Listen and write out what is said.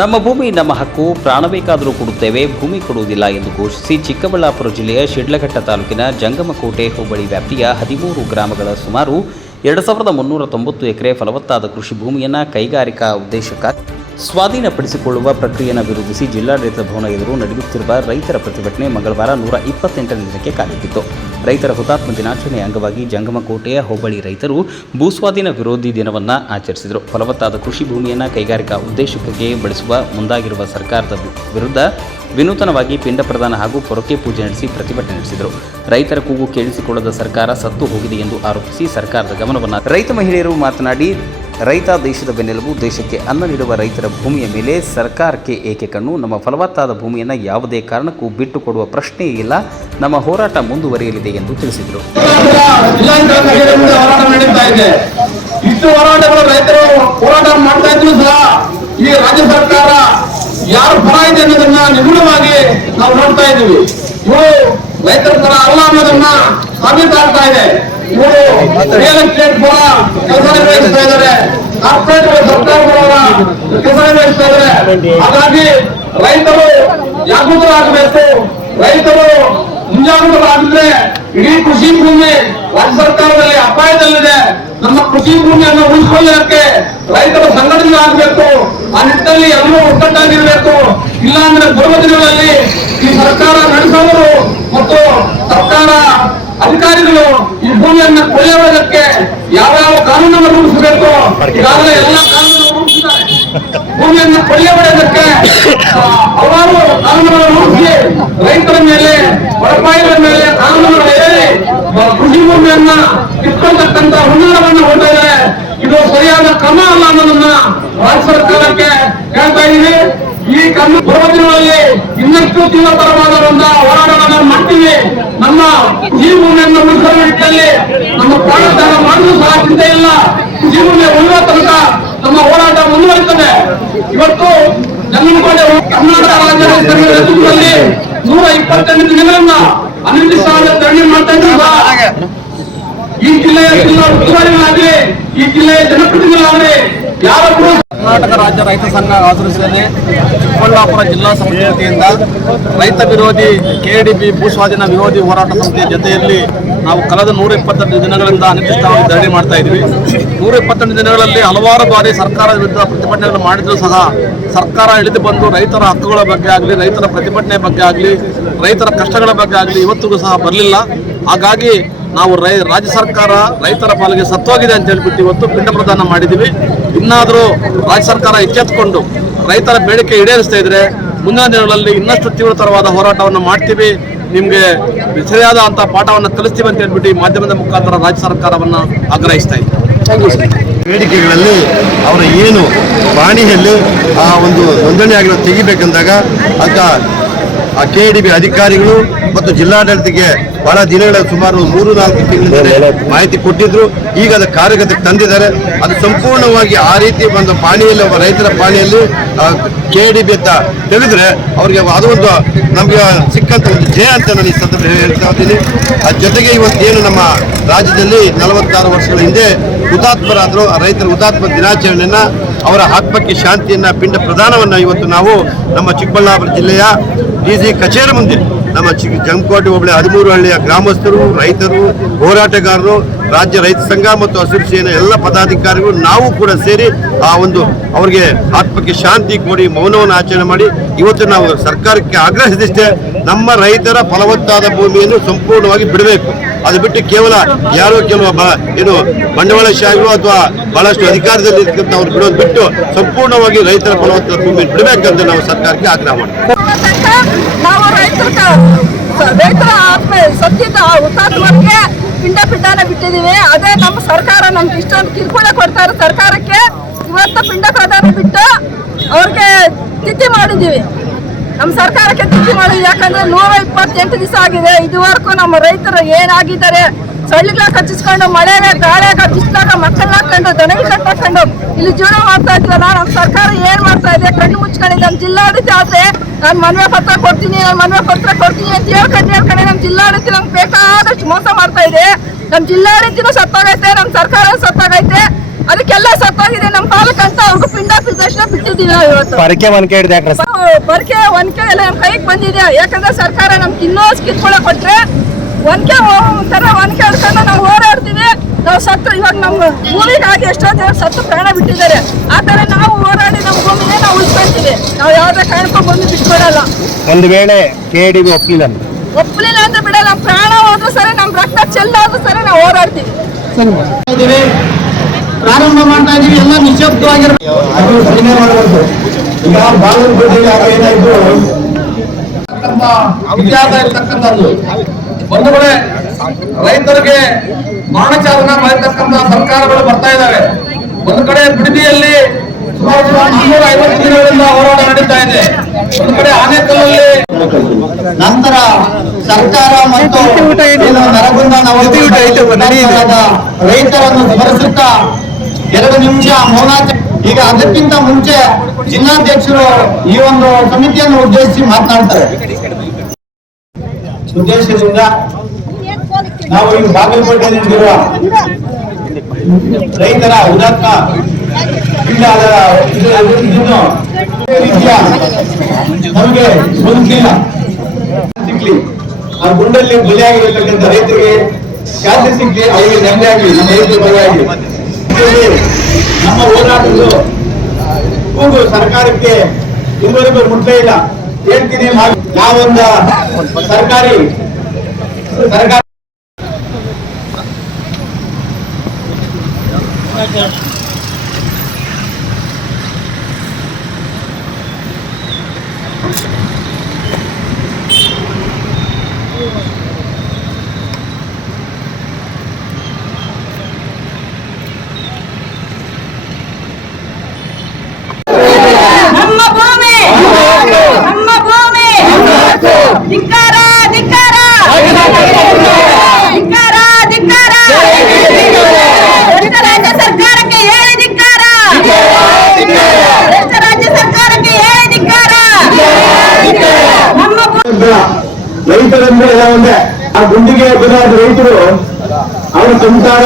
ನಮ್ಮ ಭೂಮಿ ನಮ್ಮ ಹಕ್ಕು, ಪ್ರಾಣ ಬೇಕಾದರೂ ಕೊಡುತ್ತೇವೆ, ಭೂಮಿ ಕೊಡುವುದಿಲ್ಲ ಎಂದು ಘೋಷಿಸಿ ಚಿಕ್ಕಬಳ್ಳಾಪುರ ಜಿಲ್ಲೆಯ ಶಿಡ್ಲಘಟ್ಟ ತಾಲೂಕಿನ ಜಂಗಮಕೋಟೆ ಹೋಬಳಿ ವ್ಯಾಪ್ತಿಯ 13 ಗ್ರಾಮಗಳ ಸುಮಾರು 2390 ಎಕರೆ ಫಲವತ್ತಾದ ಕೃಷಿ ಭೂಮಿಯನ್ನು ಕೈಗಾರಿಕಾ ಉದ್ದೇಶಕ್ಕಾಗಿ ಸ್ವಾಧೀನಪಡಿಸಿಕೊಳ್ಳುವ ಪ್ರಕ್ರಿಯೆಯನ್ನು ವಿರೋಧಿಸಿ ಜಿಲ್ಲಾಡಳಿತ ಭವನ ಎದುರು ನಡೆಯುತ್ತಿರುವ ರೈತರ ಪ್ರತಿಭಟನೆ ಮಂಗಳವಾರ 128ನೇ ದಿನಕ್ಕೆ ಕಾಲಿಟ್ಟಿತ್ತು. ರೈತರ ಹುತಾತ್ಮ ದಿನಾಚರಣೆಯ ಅಂಗವಾಗಿ ಜಂಗಮಕೋಟೆಯ ಹೋಬಳಿ ರೈತರು ಭೂಸ್ವಾಧೀನ ವಿರೋಧಿ ದಿನವನ್ನು ಆಚರಿಸಿದರು. ಫಲವತ್ತಾದ ಕೃಷಿ ಭೂಮಿಯನ್ನು ಕೈಗಾರಿಕಾ ಉದ್ದೇಶಕ್ಕೆ ಬಳಸುವ ಮುಂದಾಗಿರುವ ಸರ್ಕಾರದ ವಿರುದ್ಧ ವಿನೂತನವಾಗಿ ಪಿಂಡ ಪ್ರದಾನ ಹಾಗೂ ಪೊರಕೆ ಪೂಜೆ ನಡೆಸಿ ಪ್ರತಿಭಟನೆ ನಡೆಸಿದರು. ರೈತರ ಕೂಗು ಕೇಳಿಸಿಕೊಳ್ಳದ ಸರ್ಕಾರ ಸತ್ತು ಹೋಗಿದೆ ಎಂದು ಆರೋಪಿಸಿ ಸರ್ಕಾರದ ಗಮನವನ್ನು ರೈತ ಮಹಿಳೆಯರು ಮಾತನಾಡಿ, ರೈತ ದೇಶದ ಬೆನ್ನೆಲುಬು, ದೇಶಕ್ಕೆ ಅನ್ನ ನೀಡುವ ರೈತರ ಭೂಮಿಯ ಮೇಲೆ ಸರ್ಕಾರಕ್ಕೆ ಏಕೆ ಕಣ್ಣು? ನಮ್ಮ ಫಲವತ್ತಾದ ಭೂಮಿಯನ್ನು ಯಾವುದೇ ಕಾರಣಕ್ಕೂ ಬಿಟ್ಟು ಕೊಡುವ ಪ್ರಶ್ನೆಯೇ ಇಲ್ಲ. ನಮ್ಮ ಹೋರಾಟ ಮುಂದುವರಿಯಲಿದೆ ಎಂದು ತಿಳಿಸಿದರು. ಇಷ್ಟು ಹೋರಾಟಗಳು ರೈತರು ಹೋರಾಟ ಮಾಡ್ತಾ ಇದ್ರು ಸಹ ಈ ರಾಜ್ಯ ಸರ್ಕಾರ ಯಾರು ಪರ ಇದೆ ಅನ್ನೋದನ್ನ ನಿಗೂಢವಾಗಿ ನಾವು ನೋಡ್ತಾ ಇದ್ದೀವಿ. ಇವರು ರೈತರ ಪರ ಅಲ್ಲ ಅನ್ನೋದನ್ನ ಸಾಬೀತಾಗ್ತಾ ಇದೆ. ಇವರು ರಿಯಲ್ ಎಸ್ಟೇಟ್ ಪರ ಕೆಲಸ ನಿರ್ವಹಿಸ್ತಾ ಇದ್ದಾರೆ, ಕಾರ್ಪೊರೇಟ್ ಸರ್ಕಾರಗಳ ಕೆಲಸ ನಿರ್ವಹಿಸ್ತಾ ಇದ್ದಾರೆ. ಹಾಗಾಗಿ ರೈತರು ಜಾಗೃತರಾಗಬೇಕು. ರೈತರು ಮುಂಜಾಗ್ರತರಾಗಿದ್ರೆ ಇಡೀ ಕೃಷಿ ಭೂಮಿ ರಾಜ್ಯ ಸರ್ಕಾರದಲ್ಲಿ ಅಪಾಯದಲ್ಲಿದೆ. ನಮ್ಮ ಕೃಷಿ ಭೂಮಿಯನ್ನು ಉಳಿಸಿಕೊಳ್ಳಕ್ಕೆ ರೈತರು ಸಂಘಟನೆ ಆಗಬೇಕು. ಆ ನಿಟ್ಟಿನಲ್ಲಿ ಎಲ್ಲರೂ ಒಗ್ಗಟ್ಟಾಗಿರಬೇಕು. ಇಲ್ಲಾಂದ್ರೆ ಬರುವ ದಿನಗಳಲ್ಲಿ ಈ ಸರ್ಕಾರ ನಡೆಸೋರು ಮತ್ತು ಸರ್ಕಾರ ಅಧಿಕಾರಿಗಳು ಈ ಭೂಮಿಯನ್ನು ಕೊಳ್ಳೆಯೋದಕ್ಕೆ ಯಾವ ಕಾನೂನನ್ನು ರೂಪಿಸಬೇಕು. ಈಗಾಗಲೇ ಎಲ್ಲ ಕಾನೂನು ರೂಪಿಸಿದ್ದಾರೆ. ಭೂಮಿಯನ್ನು ಕೊಳ್ಳೆಯೋದಕ್ಕೆ ಹಲವಾರು ಕಾನೂನುಗಳನ್ನು ರೂಪಿಸಿ ರೈತರ ಮೇಲೆ, ಒಳಪಾಯಿಗಳ ಮೇಲೆ ಕಾನೂನುಗಳು ಹೇಳಿ ಕೃಷಿ ಭೂಮಿಯನ್ನ ಕಿತ್ಕೊಳ್ತಕ್ಕಂಥ ಹುನ್ನಾರವನ್ನು ಹೊಂದಿದೆ. ಇದು ಸರಿಯಾದ ಕ್ರಮ ಅಲ್ಲ ಅನ್ನೋದನ್ನ ರಾಜ್ಯ ಸರ್ಕಾರಕ್ಕೆ ಹೇಳ್ತಾ ಇದ್ದೀವಿ. ಈ ಕ್ರಮ ಬರುವ ದಿನಗಳಲ್ಲಿ ಇನ್ನಷ್ಟು ತೀವ್ರತರವಾದ ಒಂದು ಹೋರಾಟವನ್ನು ಮಾಡ್ತೀವಿ. ನಮ್ಮ ಕೃಷಿ ಭೂಮಿಯನ್ನು ಉಳಿಸುವ ನಿಟ್ಟಿನಲ್ಲಿ ನಮ್ಮ ಪ್ರಾಣತ್ಯಾಗ ಮಾಡಲು ಸಹ ಚಿಂತೆ ಇಲ್ಲ. ಕೃಷಿ ಭೂಮಿಯ ಉಳಿಯುವ ತನಕ ನಮ್ಮ ಹೋರಾಟ ಮುಂದುವರಿಯುತ್ತದೆ. ಇವತ್ತು ಜಂಗಮಕೋಟೆ ಕರ್ನಾಟಕ ರಾಜ್ಯ ರೈತರ ನೇತೃತ್ವದಲ್ಲಿ 128 ದಿನಗಳನ್ನ ಅನಿರ್ದಿಷ್ಟವಾದ ಧರಣಿ ಮಾಡ್ತಾ ಇದ್ದಾರೆ. ಈ ಜಿಲ್ಲೆಯ ಜಿಲ್ಲಾ ಉಸ್ತುವಾರಿಗಳಾಗಲಿ, ಈ ಜಿಲ್ಲೆಯ ಜನಪ್ರತಿನಿಧಿಗಳಾಗಲಿ ಯಾರು ಕೂಡ ಕರ್ನಾಟಕ ರಾಜ್ಯ ರೈತ ಸಂಘ ಆಚರಿಸಿದೆ. ಚಿಕ್ಕಬಳ್ಳಾಪುರ ಜಿಲ್ಲಾ ಸಮಿತಿ ವತಿಯಿಂದ ರೈತ ವಿರೋಧಿ KDP ಭೂಸ್ವಾಧೀನ ವಿರೋಧಿ ಹೋರಾಟ ಸಮಿತಿಯ ಜೊತೆಯಲ್ಲಿ ನಾವು ಕಳೆದ 128 ದಿನಗಳಿಂದ ಅನಿರ್ದಿಷ್ಟವಾಗಿ ಧರಣಿ ಮಾಡ್ತಾ ಇದ್ವಿ. 128 ದಿನಗಳಲ್ಲಿ ಹಲವಾರು ಬಾರಿ ಸರ್ಕಾರದ ವಿರುದ್ಧ ಪ್ರತಿಭಟನೆಗಳು ಮಾಡಿದರೂ ಸಹ ಸರ್ಕಾರ ಇಳಿದು ಬಂದು ರೈತರ ಹಕ್ಕುಗಳ ಬಗ್ಗೆ ಆಗಲಿ, ರೈತರ ಪ್ರತಿಭಟನೆ ಬಗ್ಗೆ ಆಗಲಿ, ರೈತರ ಕಷ್ಟಗಳ ಬಗ್ಗೆ ಆಗಲಿ ಇವತ್ತಿಗೂ ಸಹ ಬರಲಿಲ್ಲ. ಹಾಗಾಗಿ ನಾವು ರಾಜ್ಯ ಸರ್ಕಾರ ರೈತರ ಪಾಲಿಗೆ ಸತ್ತೋಗಿದೆ ಅಂತ ಹೇಳ್ಬಿಟ್ಟು ಇವತ್ತು ಪಿಂಡ ಪ್ರದಾನ ಮಾಡಿದ್ದೀವಿ. ಇನ್ನಾದರೂ ರಾಜ್ಯ ಸರ್ಕಾರ ಎಚ್ಚೆತ್ತುಕೊಂಡು ರೈತರ ಬೇಡಿಕೆ ಈಡೇರಿಸ್ತಾ ಇದ್ರೆ ಮುಂದಿನ ದಿನಗಳಲ್ಲಿ ಇನ್ನಷ್ಟು ತೀವ್ರತರವಾದ ಹೋರಾಟವನ್ನು ಮಾಡ್ತೀವಿ, ನಿಮಗೆ ಸರಿಯಾದ ಅಂತ ಪಾಠವನ್ನು ಕಲಿಸ್ತೀವಿ ಅಂತ ಹೇಳ್ಬಿಟ್ಟು ಈ ಮಾಧ್ಯಮದ ಮುಖಾಂತರ ರಾಜ್ಯ ಸರ್ಕಾರವನ್ನು ಆಗ್ರಹಿಸ್ತಾ ಇದ್ದೀವಿ. ಬೇಡಿಕೆಗಳಲ್ಲಿ ಅವರ ಏನು ಪಾಣಿಯಲ್ಲಿ ಆ ಒಂದು ನೋಂದಣಿ ಆಗಿರೋ ತೆಗಿಬೇಕಂದಾಗ ಅಂತ ಆ KDP ಅಧಿಕಾರಿಗಳು ಮತ್ತು ಜಿಲ್ಲಾಡಳಿತಕ್ಕೆ ಬಹಳ ದಿನಗಳ ಸುಮಾರು 3-4 ತಿಂಗಳಿಂದ ಮಾಹಿತಿ ಕೊಟ್ಟಿದ್ರು. ಈಗ ಅದು ಕಾರ್ಯಗತಕ್ಕೆ ತಂದಿದ್ದಾರೆ. ಅದು ಸಂಪೂರ್ಣವಾಗಿ ಆ ರೀತಿ ಒಂದು ಪಾಣಿಯಲ್ಲಿ ಒಬ್ಬ ರೈತರ ಪಾಣಿಯಲ್ಲಿ KDP ಅಂತ ತೆಗೆದ್ರೆ ಅವ್ರಿಗೆ ಅದು ಒಂದು ನಮಗೆ ಸಿಕ್ಕಂತ ಒಂದು ಜಯ ಅಂತ ನಾನು ಈ ಸಂದರ್ಭ ಹೇಳ್ತಾ ಇದ್ದೀನಿ. ಅದ್ರ ಜೊತೆಗೆ ಇವತ್ತೇನು ನಮ್ಮ ರಾಜ್ಯದಲ್ಲಿ 46 ವರ್ಷಗಳ ಹಿಂದೆ ಹುತಾತ್ಮರಾದರು, ಆ ರೈತರ ಹುತಾತ್ಮ ದಿನಾಚರಣೆಯನ್ನ, ಅವರ ಆತ್ಮಕ್ಕೆ ಶಾಂತಿಯನ್ನ, ಪಿಂಡ ಪ್ರದಾನವನ್ನು ಇವತ್ತು ನಾವು ನಮ್ಮ ಚಿಕ್ಕಬಳ್ಳಾಪುರ ಜಿಲ್ಲೆಯ DC ಕಚೇರಿ ಮುಂದೆ ನಮ್ಮ ಜಂಗಮಕೋಟೆ ಹೋಬಳಿ 13 ಹಳ್ಳಿಯ ಗ್ರಾಮಸ್ಥರು, ರೈತರು, ಹೋರಾಟಗಾರರು, ರಾಜ್ಯ ರೈತ ಸಂಘ ಮತ್ತು ಹಸಿರು ಸೇನೆ ಎಲ್ಲ ಪದಾಧಿಕಾರಿಗಳು ನಾವು ಕೂಡ ಸೇರಿ ಆ ಒಂದು ಅವರಿಗೆ ಆತ್ಮಕ್ಕೆ ಶಾಂತಿ ಕೋರಿ ಮೌನವನ್ನು ಆಚರಣೆ ಮಾಡಿ ಇವತ್ತು ನಾವು ಸರ್ಕಾರಕ್ಕೆ ಆಗ್ರಹಿಸಿದಷ್ಟೇ, ನಮ್ಮ ರೈತರ ಫಲವತ್ತಾದ ಭೂಮಿಯನ್ನು ಸಂಪೂರ್ಣವಾಗಿ ಬಿಡಬೇಕು. ಅದು ಬಿಟ್ಟು ಕೇವಲ ಯಾರೋ ಕೆಲವು ಏನು ಬಂಡವಾಳಶಾಹಿಗಳು ಅಥವಾ ಬಹಳಷ್ಟು ಅಧಿಕಾರದಲ್ಲಿ ಇರ್ತಕ್ಕಂಥ ಅವ್ರು ಬಿಡೋದು ಬಿಟ್ಟು ಸಂಪೂರ್ಣವಾಗಿ ರೈತರ ಫಲವತ್ತಾದ ಭೂಮಿ ಬಿಡಬೇಕಂತ ನಾವು ಸರ್ಕಾರಕ್ಕೆ ಆಗ್ರಹ ಮಾಡ್ತೀವಿ. ನಾವು ರೈತರ ಆತ್ಮ ಸತ್ಯದ ಹುತಾತ್ಮರಿಗೆ ಪಿಂಡ ಪ್ರದಾನ ಬಿಟ್ಟಿದ್ದೀವಿ. ಅದೇ ನಮ್ಮ ಸರ್ಕಾರ ನಮ್ಗೆ ಇಷ್ಟೊಂದು ಕಿರುಕುಳ ಕೊಡ್ತಾರೆ. ಸರ್ಕಾರಕ್ಕೆ ಇವತ್ತು ಪಿಂಡ ಪ್ರದಾನ ಬಿಟ್ಟು ಅವ್ರಿಗೆ ತಿಥಿ ಮಾಡಿದ್ದೀವಿ. ನಮ್ಮ ಸರ್ಕಾರಕ್ಕೆ ತಿಥಿ ಮಾಡಿದ್ವಿ. ಯಾಕಂದ್ರೆ 128 ದಿವಸ ಆಗಿದೆ. ಇದುವರೆಗೂ ನಮ್ಮ ರೈತರು ಏನಾಗಿದ್ದಾರೆ, ಸೊಳ್ಳಿಗಳ ಕಚ್ಚಿಸ್ಕೊಂಡು ಮಳೆಗೆ ಗಾಳಿಯಾಗ ಬಿಸಿಲಾಗ ಮಕ್ಕಳನ್ನ ಹಾಕೊಂಡು ದನಗಳು ಕಟ್ಟಾಕೊಂಡು ಇಲ್ಲಿ ಜೀವನ ಮಾಡ್ತಾ ಇದ್ವಲ್ಲ. ನಮ್ಮ ಸರ್ಕಾರ ಏನ್ ಮಾಡ್ತಾ ಇದೆ? ಕಣ್ಣು ಮುಚ್ಕೊಂಡಿದೆ. ನಮ್ಮ ಜಿಲ್ಲಾಡಳಿತ ಆದ್ರೆ ನಾನು ಮನವಿ ಪತ್ರ ಕೊಡ್ತೀನಿ ಅಂತ ಹೇಳ್ಕೊಂಡು ನಮ್ಮ ಜಿಲ್ಲಾಡಳಿತ ನಮ್ಗೆ ಬೇಕಾದಷ್ಟು ಮೋಸ ಮಾಡ್ತಾ ಇದೆ. ನಮ್ಮ ಜಿಲ್ಲಾಡಳಿತನೂ ಸತ್ತಾಗೈತೆ, ನಮ್ಮ ಸರ್ಕಾರ ಸತ್ತಾಗೈತೆ, ಅದಕ್ಕೆಲ್ಲ ಸತ್ತಾಗಿದೆ. ನಮ್ಮ ಪಾಲಕಂತ ಅವ್ರಿಗೂ ಪಿಂಡ ತಕ್ಷಣ ಬಿಟ್ಟಿದ್ದೀವಿ ನಾವು ಇವತ್ತು. ಪರಕೆ ಒನಕೆ ಹಿಡ್ದು ಯಾಕ್ರೆ ಪರಕೆ ಒನಕೆ ಎಲ್ಲ ನಮ್ಮ ಕೈಗೆ ಬಂದಿದೆ. ಯಾಕಂದ್ರೆ ಸರ್ಕಾರ ನಮ್ಗೆ ಇನ್ನೂ ಕಿತ್ಕೊಳ್ಳ ಕೊಟ್ರೆ ಒನಕೆ ತರ ಒನಕೆ ಹಿಡ್ಕೊಂಡು ನಾವು ಹೋರಾಡ್ತೀವಿ. ನಾವು ಸತ್ತು ಇವಾಗ ನಮ್ಮ ಭೂಮಿಗಾಗಿ ಎಷ್ಟೋ ಜನ ಸತ್ತು ಪ್ರಾಣ ಬಿಟ್ಟಿದ್ದಾರೆ. ಆ ತರ ನಾವು ಹೋರಾಡಿ ನಮ್ಮ ಭೂಮಿನೇ ನಾವು ಉಳಿಸ್ಕೊಂತೀವಿ. ನಾವು ಯಾವ್ದೇ ಕಾರಣಕ್ಕೂ ಭೂಮಿ ಬಿಟ್ಕೊಡಲ್ಲ. ಒಂದು ವೇಳೆ KDB ಒಪ್ಪಲಿಲ್ಲ ಅಂದ್ರೆ ಬಿಡಲ್ಲ. ನಮ್ಮ ಪ್ರಾಣ ಹೋದ್ರು ಸರಿ, ನಮ್ಮ ರಕ್ತ ಚೆಲ್ಲಾದ್ರೂ ಸರಿ ನಾವು ಹೋರಾಡ್ತೀವಿ. ಪ್ರಾರಂಭ ಮಾಡ್ತಾ ಇದೀವಿ. ಎಲ್ಲ ನಿಶ್ಶಬ್ದವಾಗಿರ್ಬೇಕು. ಅದು ಕಡಿಮೆ ಮಾಡಬೇಕು. ಈಗ ಬಾಗಲಕೋಟೆಗೆ ಏನಾಯ್ತು ವಿಚಾರ ಇರ್ತಕ್ಕಂಥದ್ದು. ಒಂದು ಕಡೆ ರೈತರಿಗೆ ಮಾನಚಾರನ ಮಾಡತಕ್ಕಂಥ ಸರ್ಕಾರಗಳು ಬರ್ತಾ ಇದ್ದಾವೆ. ಒಂದು ಕಡೆ ಬಿಡದಿಯಲ್ಲಿ ಸುಮಾರು 450 ದಿನಗಳಿಂದ ಹೋರಾಟ ನಡೀತಾ ಇದೆ. ಒಂದು ಕಡೆ ಆನೇಕಲ್ಲಲ್ಲಿ ನಂತರ ಸರ್ಕಾರ ಮತ್ತು ನರಗುಂದ ರೈತರನ್ನು ಸ್ಮರಿಸುತ್ತಾ 2 ನಿಮಿಷ ಮೌನಾಚರಣೆ. ಈಗ ಅದಕ್ಕಿಂತ ಮುಂಚೆ ಜಿಲ್ಲಾಧ್ಯಕ್ಷರು ಈ ಒಂದು ಸಮಿತಿಯನ್ನು ಉದ್ದೇಶಿಸಿ ಮಾತನಾಡ್ತಾರೆ. ಉದ್ದೇಶದಿಂದ ನಾವು ಈ ಬಾಗಲಕೋಟೆಯಲ್ಲಿರುವ ರೈತರ ಉದಾತ್ತ ನಮಗೆ ಬದುಕಿಲ್ಲ ಸಿಗ್ಲಿ, ಆ ಗುಂಡಲ್ಲಿ ಬಲಿಯಾಗಿರತಕ್ಕಂಥ ರೈತರಿಗೆ ಶಾಂತಿ ಸಿಗ್ಲಿ, ಅವರಿಗೆ ನೆಮ್ಮದಿ ಆಗಲಿ. ನಮ್ಮ ರೈತರ ಬಲಿಯಾಗಿ ನಮ್ಮ ಹೋರಾಟಗಳು ಕೂಗು ಸರ್ಕಾರಕ್ಕೆ ಇದುವರೆಗೂ ಮುಟ್ಲೇ ಇಲ್ಲ. ಹೇಳ್ತೀನಿ, ನಾವೊಂದು ಸರ್ಕಾರ ನಮ್ಮ ಭೂಮಿ ನಮ್ಮ ಭೂಮಿ. ಧಿಕ್ಕಾರ ಧಿಕ್ಕಾರ ಧಿಕ್ಕಾರ ಧಿಕ್ಕಾರ. ರಾಜ್ಯ ಸರ್ಕಾರಕ್ಕೆ ಹೇಳಿ ಧಿಕ್ಕಾರ. ರಾಜ್ಯ ಸರ್ಕಾರಕ್ಕೆ ಹೇಳಿ ಧಿಕ್ಕಾರ. ನಮ್ಮ ರೈತರಂದ್ರೆ ಒಂದೇ. ಆ ಗುಂಡಿಗೆ ಬರೋದು ರೈತರು ಅವರ ಸಂಸಾರ